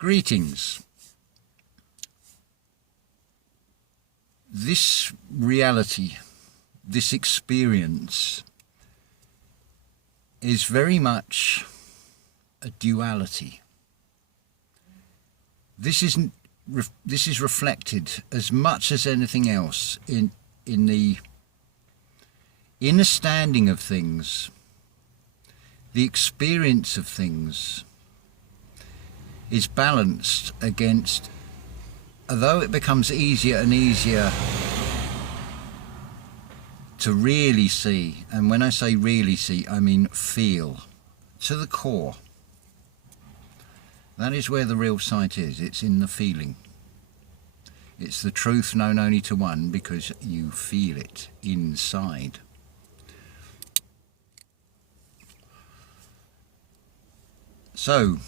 Greetings. This reality, this experience, is very much a duality. This is reflected as much as anything else in the understanding of things, the experience of things is balanced against, although it becomes easier and easier to really see, and when I say really see, I mean feel, to the core. That is where the real sight is. It's in the feeling. It's the truth known only to one because you feel it inside. So,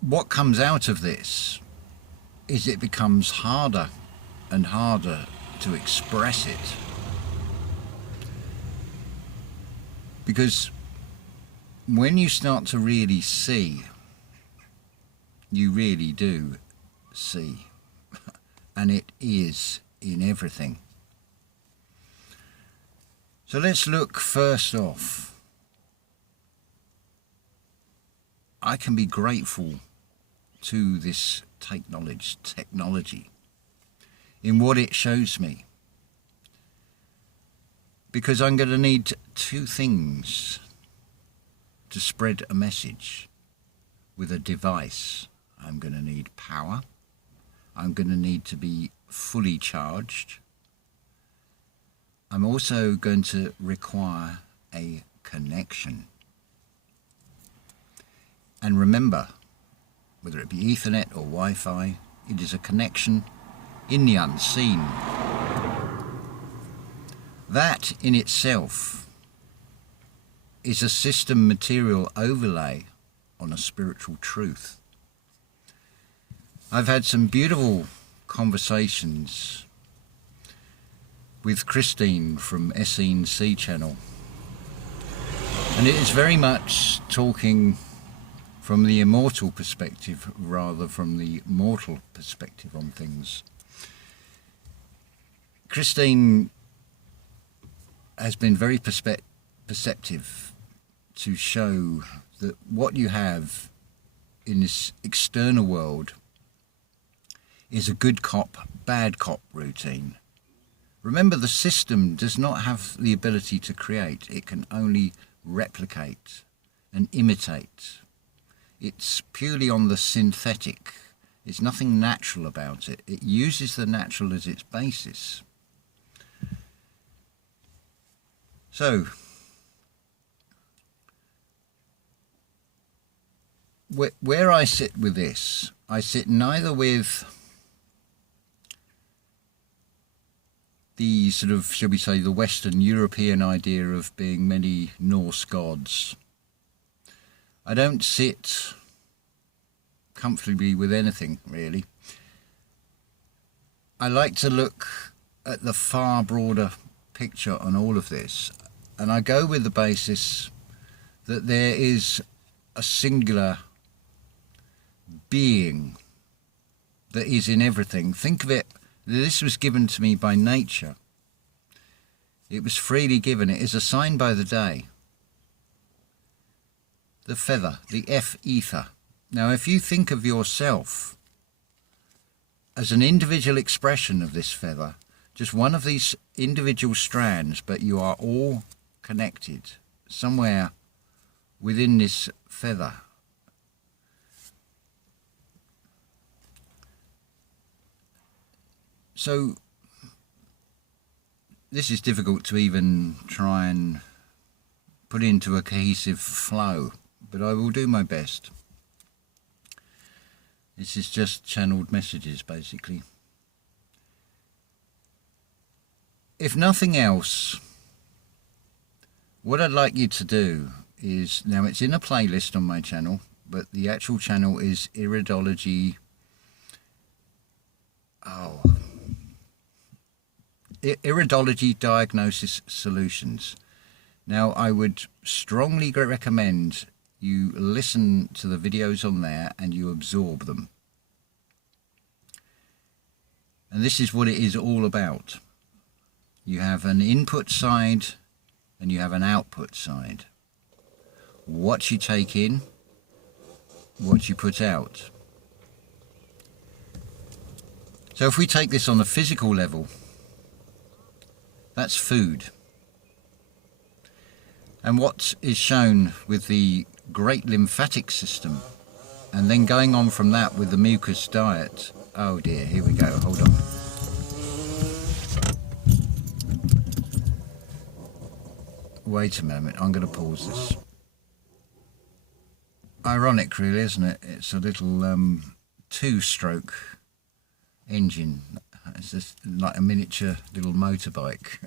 what comes out of this is it becomes harder and harder to express it. Because when you start to really see, you really do see. And it is in everything. So let's look first off. I can be grateful to this technology in what it shows me, because I'm going to need two things to spread a message with a device. I'm going to need power. I'm going to need to be fully charged. I'm also going to require a connection. And remember, whether it be Ethernet or Wi-Fi, it is a connection in the unseen. That in itself is a system material overlay on a spiritual truth. I've had some beautiful conversations with Cristine from Essene See Channel, and it is very much talking from the immortal perspective rather from the mortal perspective on things. Cristine has been very perceptive to show that what you have in this external world is a good cop, bad cop routine. Remember, the system does not have the ability to create. It can only replicate and imitate. It's purely on the synthetic. There's nothing natural about it. It uses the natural as its basis. So, where I sit with this, I sit neither with the sort of, shall we say, the Western European idea of being many Norse gods. I don't sit comfortably with anything, really. I like to look at the far broader picture on all of this, and I go with the basis that there is a singular being that is in everything. Think of it, this was given to me by nature. It was freely given. It is a sign by the day. The feather, the ether. Now, if you think of yourself as an individual expression of this feather, just one of these individual strands, but you are all connected somewhere within this feather. So this is difficult to even try and put into a cohesive flow, but I will do my best. This is just channeled messages, basically. If nothing else, what I'd like you to do is, now it's in a playlist on my channel, but the actual channel is Iridology. Iridology Diagnosis Solutions. Now, I would strongly recommend you listen to the videos on there and you absorb them. And this is what it is all about. You have an input side and you have an output side. What you take in, what you put out. So if we take this on a physical level, that's food. And what is shown with the great lymphatic system, and then going on from that with the mucus diet. Oh dear, here we go, hold on. Wait a moment, I'm going to pause this. Ironic really, isn't it? It's a little two-stroke engine. It's just like a miniature little motorbike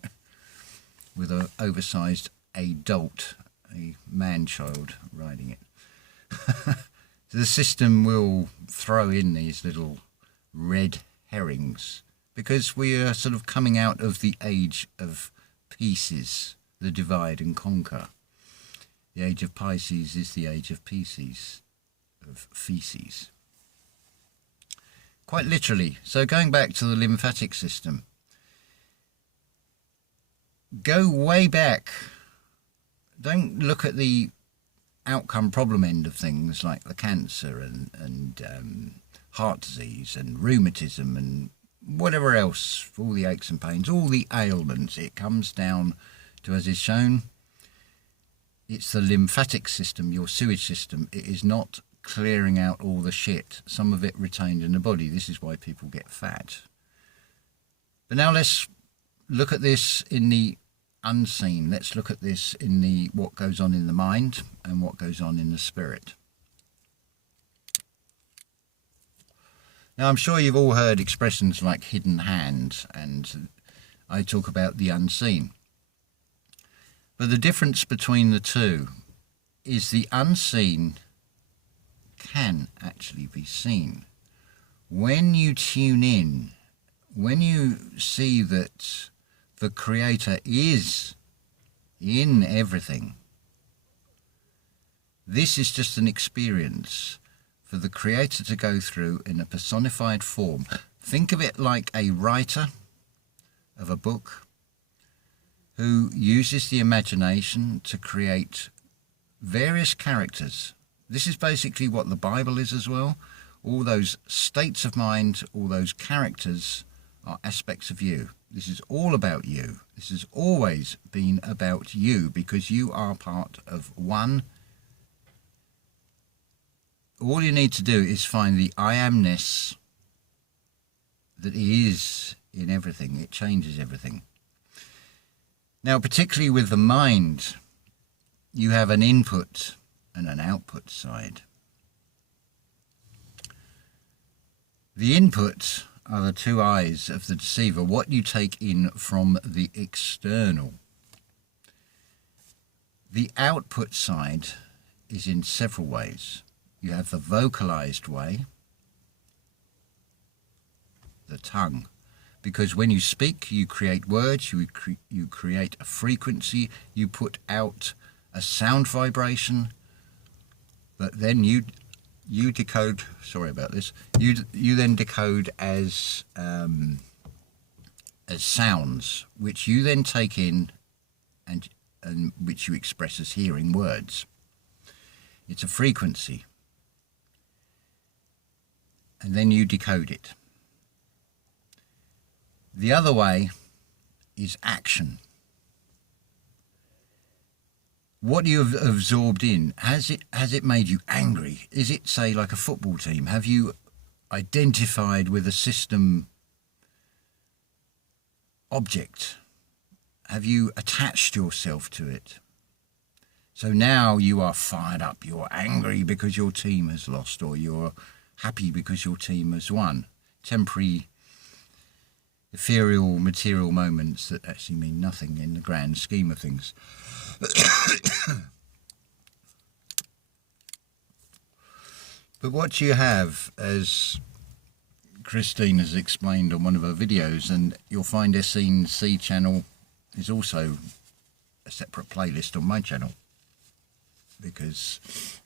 with an oversized adult, a man-child riding it. The system will throw in these little red herrings because we are sort of coming out of the age of pieces, the divide and conquer. The age of Pisces is the age of pieces, of feces. Quite literally. So going back to the lymphatic system, go way back. Don't look at the outcome problem end of things like the cancer and heart disease and rheumatism and whatever else, all the aches and pains, all the ailments. It comes down to, as is shown, it's the lymphatic system, your sewage system. It is not clearing out all the shit, some of it retained in the body. This is why people get fat. But now let's look at this in the unseen. Let's look at this in the what goes on in the mind and what goes on in the spirit. Now I'm sure you've all heard expressions like hidden hand, and I talk about the unseen. But the difference between the two is the unseen can actually be seen. When you tune in, when you see that the Creator is in everything, this is just an experience for the Creator to go through in a personified form. Think of it like a writer of a book who uses the imagination to create various characters. This is basically what the Bible is as well. All those states of mind, all those characters are aspects of you. This is all about you. This has always been about you because you are part of one. All you need to do is find the I amness that is in everything. It changes everything. Now, particularly with the mind, you have an input and an output side. The input are the two eyes of the deceiver, what you take in from the external. The output side is in several ways. You have the vocalized way, the tongue. Because when you speak, you create words, you create a frequency, you put out a sound vibration, but then you decode, sorry about this, you then decode as sounds, which you then take in and which you express as hearing words. It's a frequency. And then you decode it. The other way is action. What you have absorbed in, has it made you angry? Is it, say, like a football team? Have you identified with a system object? Have you attached yourself to it? So now you are fired up. You're angry because your team has lost, or you're happy because your team has won. Temporary ethereal material moments that actually mean nothing in the grand scheme of things. But what you have, as Cristine has explained on one of her videos, and you'll find Essene See Channel is also a separate playlist on my channel, because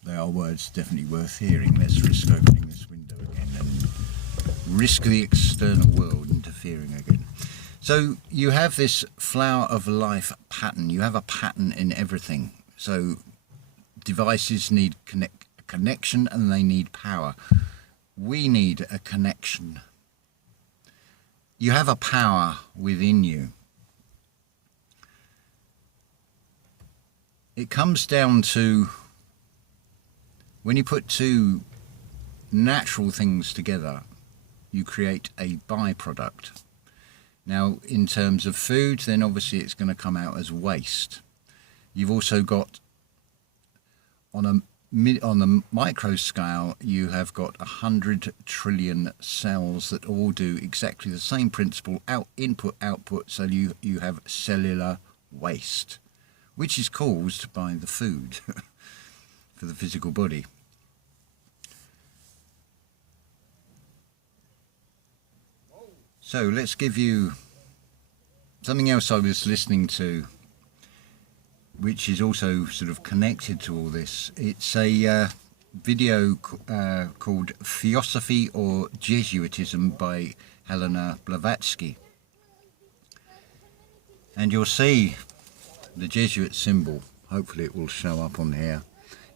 They are words definitely worth hearing. Let's risk opening this window again and risk the external world interfering again. So you have this flower of life pattern. You have a pattern in everything. So devices need connection and they need power. We need a connection. You have a power within you. It comes down to when you put two natural things together, you create a byproduct. Now, in terms of food, then obviously it's going to come out as waste. You've also got, on the micro scale, you have got 100 trillion cells that all do exactly the same principle, input, output, so you have cellular waste, which is caused by the food for the physical body. So let's give you something else I was listening to, which is also sort of connected to all this. It's a video called Theosophy or Jesuitism by Helena Blavatsky. And you'll see the Jesuit symbol. Hopefully it will show up on here.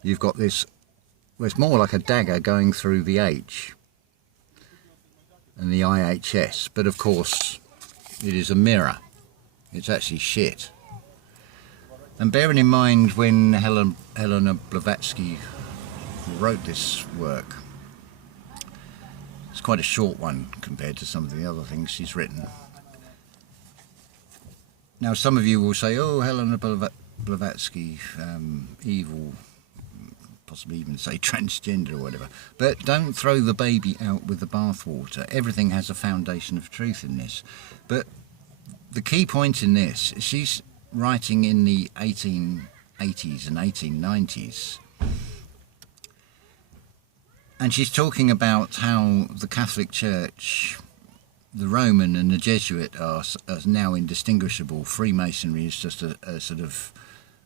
You've got this, well, it's more like a dagger going through the H and the IHS, but of course it is a mirror. It's actually shit. And bearing in mind when Helena Blavatsky wrote this work, it's quite a short one compared to some of the other things she's written. Now some of you will say, oh, Helena Blavatsky, evil, possibly even say transgender or whatever. But don't throw the baby out with the bathwater. Everything has a foundation of truth in this. But the key point in this, she's writing in the 1880s and 1890s. And she's talking about how the Catholic Church, the Roman and the Jesuit are now indistinguishable. Freemasonry is just a sort of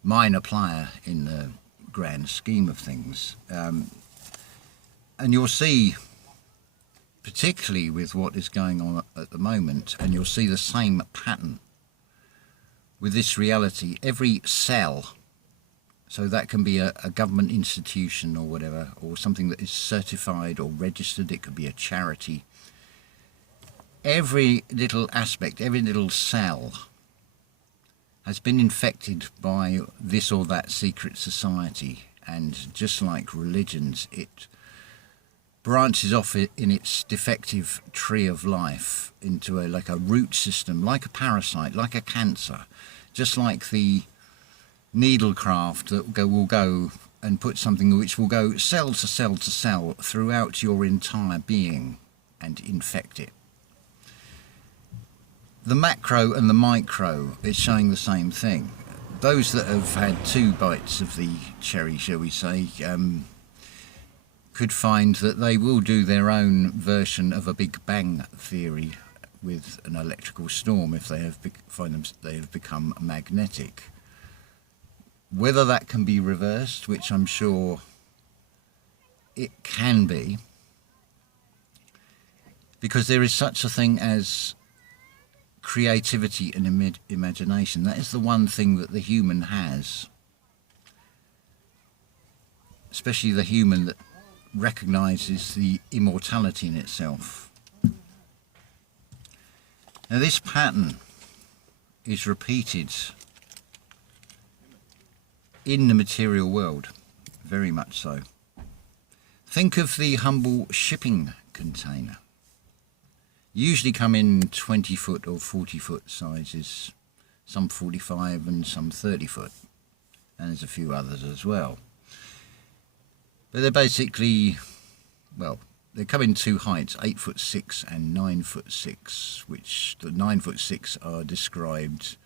minor player in the grand scheme of things. And you'll see, particularly with what is going on at the moment, and you'll see the same pattern with this reality. Every cell, so that can be a government institution or whatever, or something that is certified or registered, it could be a charity. Every little aspect, every little cell has been infected by this or that secret society, and just like religions, it branches off in its defective tree of life into like a root system, like a parasite, like a cancer, just like the needlecraft that will go and put something which will go cell to cell to cell throughout your entire being and infect it. The macro and the micro is showing the same thing. Those that have had 2 bites of the cherry, shall we say, could find that they will do their own version of a Big Bang theory with an electrical storm if they have become magnetic. Whether that can be reversed, which I'm sure it can be, because there is such a thing as creativity and imagination. That is the one thing that the human has, especially the human that recognises the immortality in itself. Now this pattern is repeated in the material world, very much so. Think of the humble shipping container. Usually come in 20 foot or 40 foot sizes, some 45 and some 30 foot, and there's a few others as well. But they're basically, well, they come in 2 heights, 8'6" and 9'6", which the 9'6" are described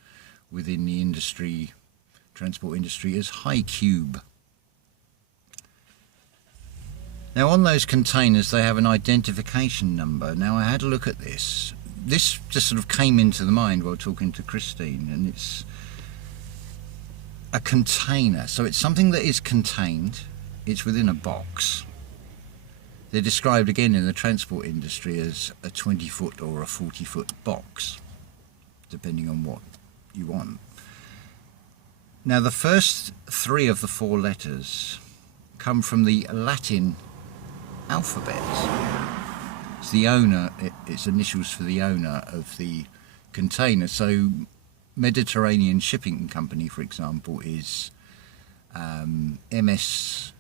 within the industry, transport industry, as high cube. Now on those containers they have an identification number. Now I had a look at this. This just sort of came into the mind while talking to Cristine, and it's a container. So it's something that is contained, it's within a box. They're described again in the transport industry as a 20-foot or a 40-foot box, depending on what you want. Now, the first 3 of the 4 letters come from the Latin alphabet. It's the owner, it's initials for the owner of the container. So Mediterranean Shipping Company, for example, is MSC,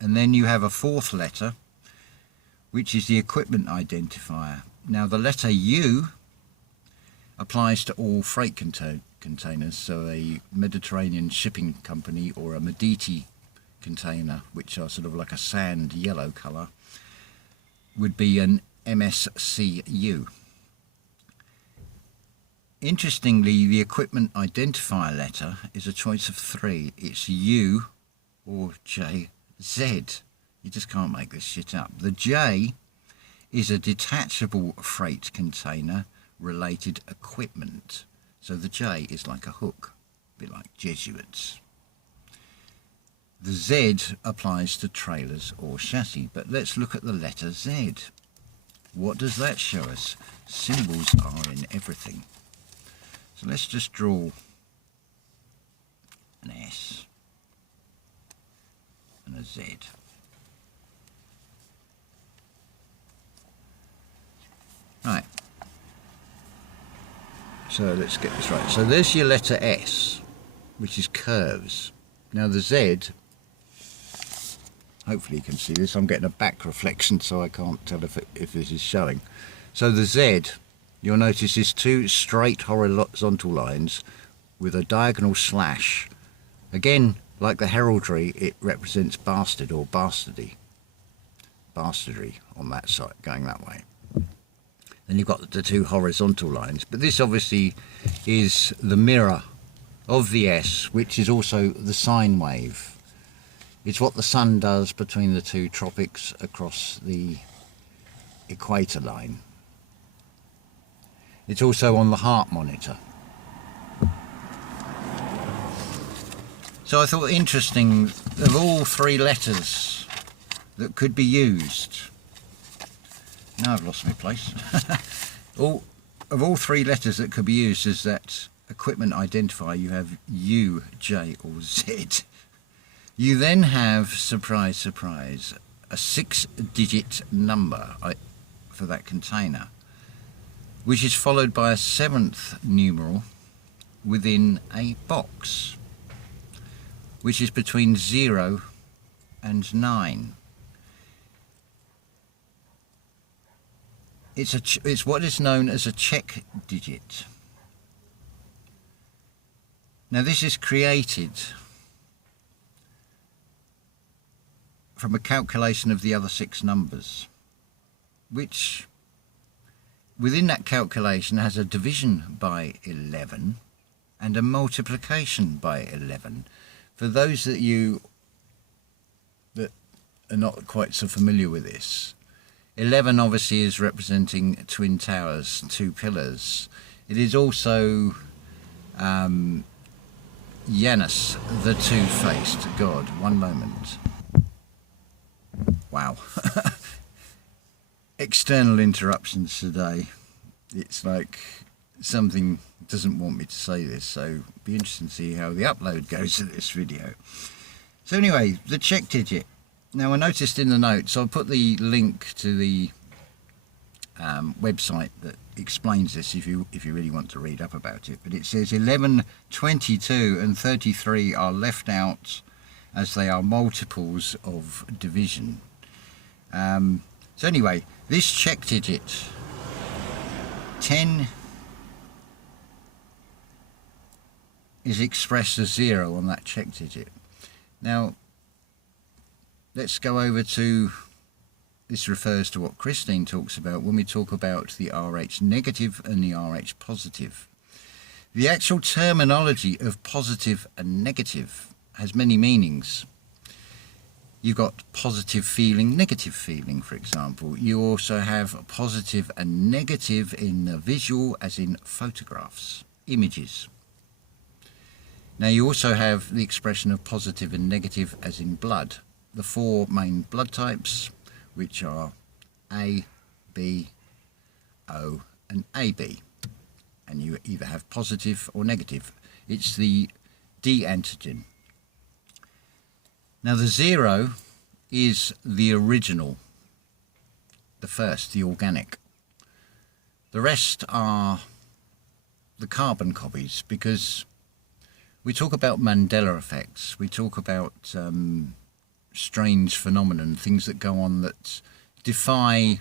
and then you have a 4th letter, which is the equipment identifier. Now, the letter U applies to all freight containers, so a Mediterranean Shipping Company or a Medici container, which are sort of like a sand yellow colour, would be an MSCU. Interestingly, the equipment identifier letter is a choice of 3. It's U or J, Z. You just can't make this shit up. The J is a detachable freight container related equipment. So the J is like a hook, a bit like Jesuits. The Z applies to trailers or chassis, but let's look at the letter Z. What does that show us? Symbols are in everything. So let's just draw an S and a Z. Right. So let's get this right. So there's your letter S, which is curves. Now the Z, hopefully you can see this. I'm getting a back reflection, so I can't tell if this is showing. So the Z, you'll notice, is 2 straight horizontal lines with a diagonal slash. Again, like the heraldry, it represents bastard or bastardry on that side, going that way. Then you've got the 2 horizontal lines, but this obviously is the mirror of the S, which is also the sine wave. It's what the sun does between the 2 tropics across the equator line. It's also on the heart monitor. So I thought interesting, of all 3 letters that could be used, now I've lost my place. Of all 3 letters that could be used as that equipment identifier, you have U, J or Z. You then have, surprise, surprise, a 6-digit number for that container, which is followed by a 7th numeral within a box, which is between 0 and 9. It's what is known as a check digit. Now this is created from a calculation of the other 6 numbers, which within that calculation has a division by 11 and a multiplication by 11. For those that are not quite so familiar with this, 11 obviously is representing twin towers, 2 pillars. It is also Janus, the 2-faced god. One moment. Wow. External interruptions today. It's like something doesn't want me to say this, so be interesting to see how the upload goes to this video. So anyway, the check digit. Now I noticed in the notes, I'll put the link to the website that explains this if you really want to read up about it, but it says 11, 22 and 33 are left out as they are multiples of division. So anyway, this check digit 10 is expressed as 0 on that check digit. Now let's go over to, this refers to what Cristine talks about when we talk about the RH negative and the RH positive. The actual terminology of positive and negative has many meanings. You've got positive feeling, negative feeling, for example. You also have positive and negative in the visual, as in photographs, images. Now you also have the expression of positive and negative as in blood. The four main blood types, which are A, B, O and AB. And you either have positive or negative. It's the D antigen. Now the 0 is the original, the first, the organic. The rest are the carbon copies, because we talk about Mandela effects, we talk about strange phenomenon, things that go on that defy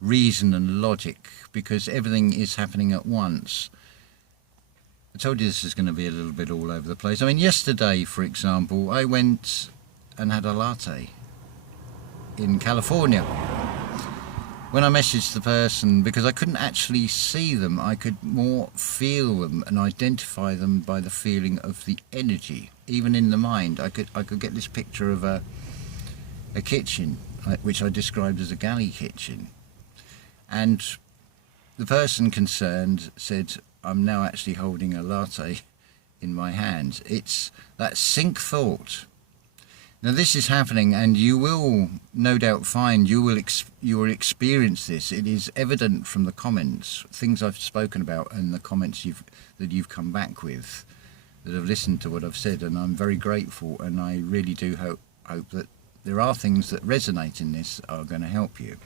reason and logic, because everything is happening at once. I told you this is going to be a little bit all over the place. I mean, yesterday, for example, I went and had a latte in California. When I messaged the person, because I couldn't actually see them, I could more feel them and identify them by the feeling of the energy. Even in the mind, I could get this picture of a kitchen, which I described as a galley kitchen. And the person concerned said, I'm now actually holding a latte in my hand. It's that sync thought. Now this is happening, and you will no doubt find you will experience this. It is evident from the comments, things I've spoken about, and the comments that you've come back with, that have listened to what I've said, and I'm very grateful. And I really do hope that there are things that resonate in this are going to help you.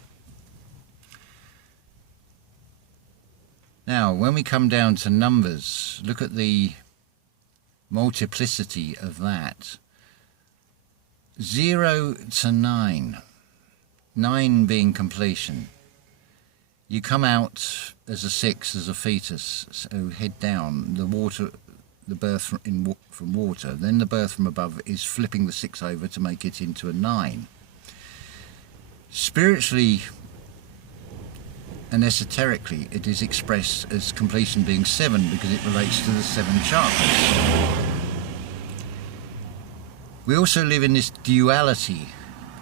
Now, when we come down to numbers, look at the multiplicity of that. 0 to 9, 9 being completion. You come out as a 6, as a fetus, so head down. The birth from water, then the birth from above is flipping the 6 over to make it into a 9. Spiritually and esoterically, it is expressed as completion being 7, because it relates to the 7 chakras. We also live in this duality.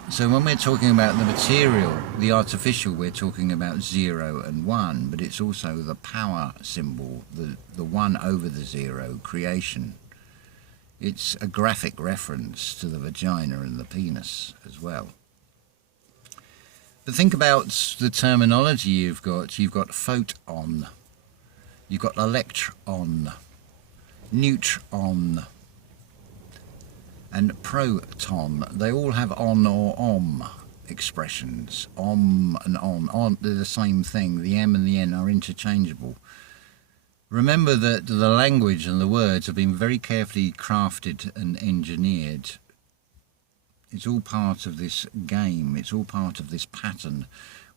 So when we're talking about the material, the artificial, we're talking about 0 and 1, but it's also the power symbol, the 1 over the 0, creation. It's a graphic reference to the vagina and the penis as well. But think about the terminology you've got. You've got photon, you've got electron, neutron, and proton. They all have on or om expressions. Om and on, they're the same thing. The M and the N are interchangeable. Remember that the language and the words have been very carefully crafted and engineered. It's all part of this game. It's all part of this pattern.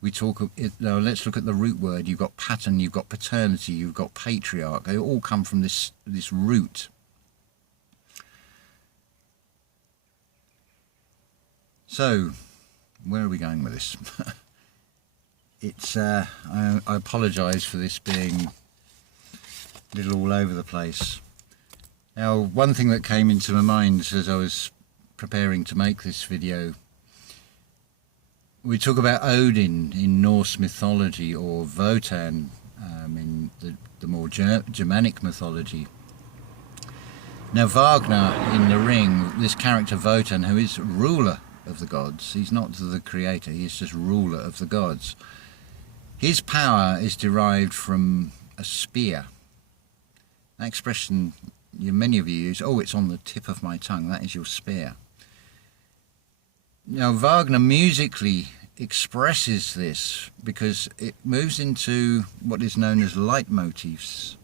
We talk of it, now let's look at the root word. You've got pattern, you've got paternity, you've got patriarch. They all come from this root. So, where are we going with this? It's I apologise for this being a little all over the place. Now, one thing that came into my mind as I was preparing to make this video, we talk about Odin in Norse mythology, or Wotan in the more Germanic mythology. Now, Wagner in The Ring, this character Wotan, who is ruler of the gods, he's not the creator, he's just ruler of the gods. His power is derived from a spear. That expression many of you use, oh, it's on the tip of my tongue, that is your spear. Now, Wagner musically expresses this because it moves into what is known as leitmotifs,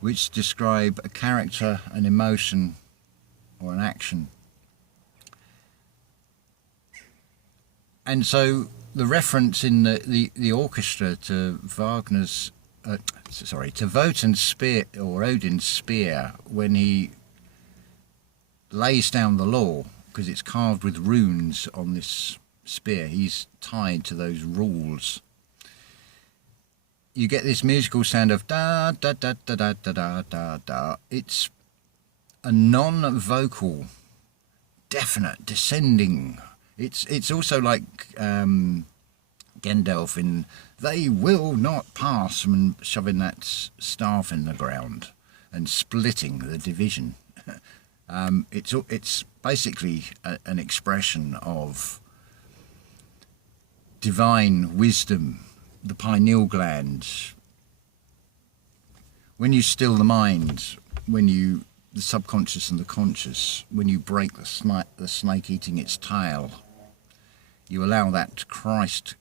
which describe a character, an emotion, or an action. And so the reference in the orchestra to Wagner's, to Wotan's spear, or Odin's spear, when he lays down the law, because it's carved with runes on this spear, he's tied to those rules. You get this musical sound of da da da da da da da da da. It's a non-vocal, definite, descending. It's also like Gandalf in "They will not pass," and shoving that staff in the ground. and splitting, the division. It's basically an expression of divine wisdom, the pineal gland. When you still the mind, the subconscious and the conscious, when you break the snake eating its tail, you allow that Christ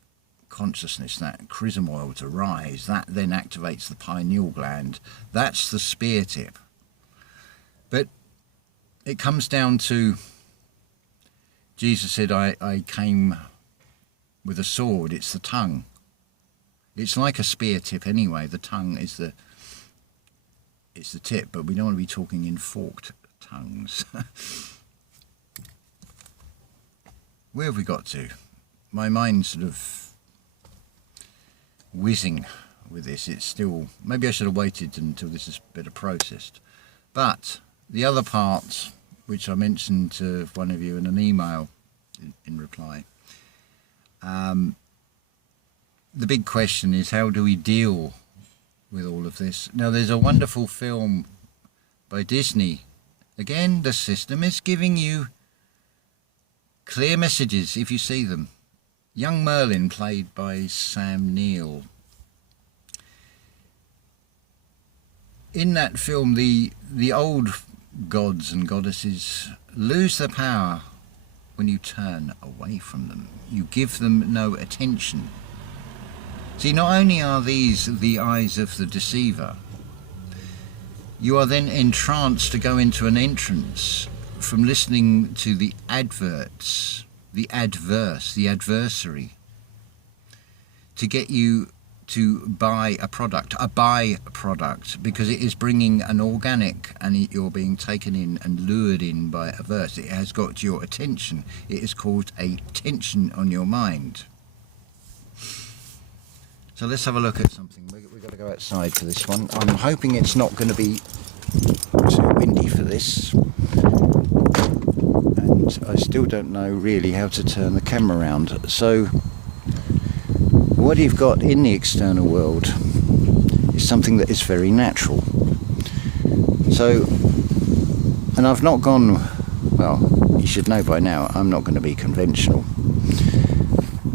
consciousness, that chrism oil to rise. That then activates the pineal gland. That's the spear tip. But it comes down to, Jesus said, I came with a sword. It's the tongue. It's like a spear tip anyway. The tongue is the tip, but we don't want to be talking in forked tongues. Where have we got to? My mind's sort of whizzing with this. It's still, maybe I should have waited until this is better processed. But the other part, which I mentioned to one of you in an email in reply, the big question is, how do we deal with all of this? Now, there's a wonderful film by Disney. Again, the system is giving you clear messages if you see them. Young Merlin, played by Sam Neill. In that film, the old gods and goddesses lose their power when you turn away from them. You give them no attention. See, not only are these the eyes of the deceiver, you are then entranced to go into an entrance from listening to the adverts, the adversary, to get you to buy a byproduct, because it is bringing an organic, and you're being taken in and lured in by a verse. It has got your attention. It has caused a tension on your mind. So let's have a look at something. We've got to go outside for this one. I'm hoping it's not going to be too windy for this. And I still don't know really how to turn the camera around. So what you've got in the external world is something that is very natural. So, and I've not gone, well, you should know by now, I'm not going to be conventional.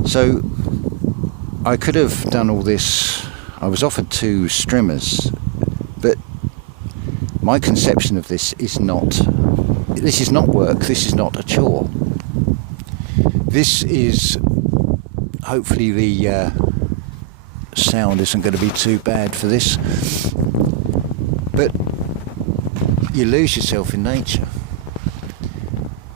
So I could have done all this. I was offered 2 streamers, but my conception of this is not work, this is not a chore. This is, hopefully the sound isn't going to be too bad for this, but you lose yourself in nature.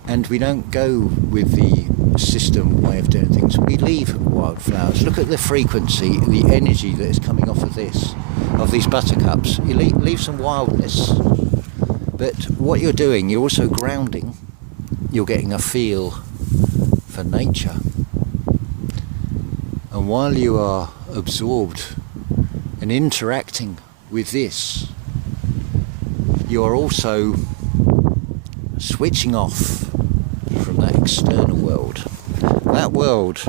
And we don't go with the system way of doing things. We leave wildflowers. Look at the frequency, the energy that is coming off of this, of these buttercups. You leave some wildness, but what you're doing, you're also grounding. You're getting a feel for nature. And while you are absorbed and interacting with this, you are also switching off from that external world. That world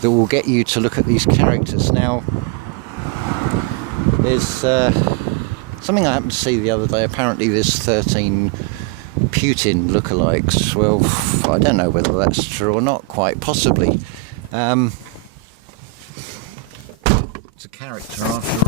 that will get you to look at these characters. Now, there's something I happened to see the other day. Apparently there's 13 Putin lookalikes. Well, I don't know whether that's true or not, quite possibly. It's a character after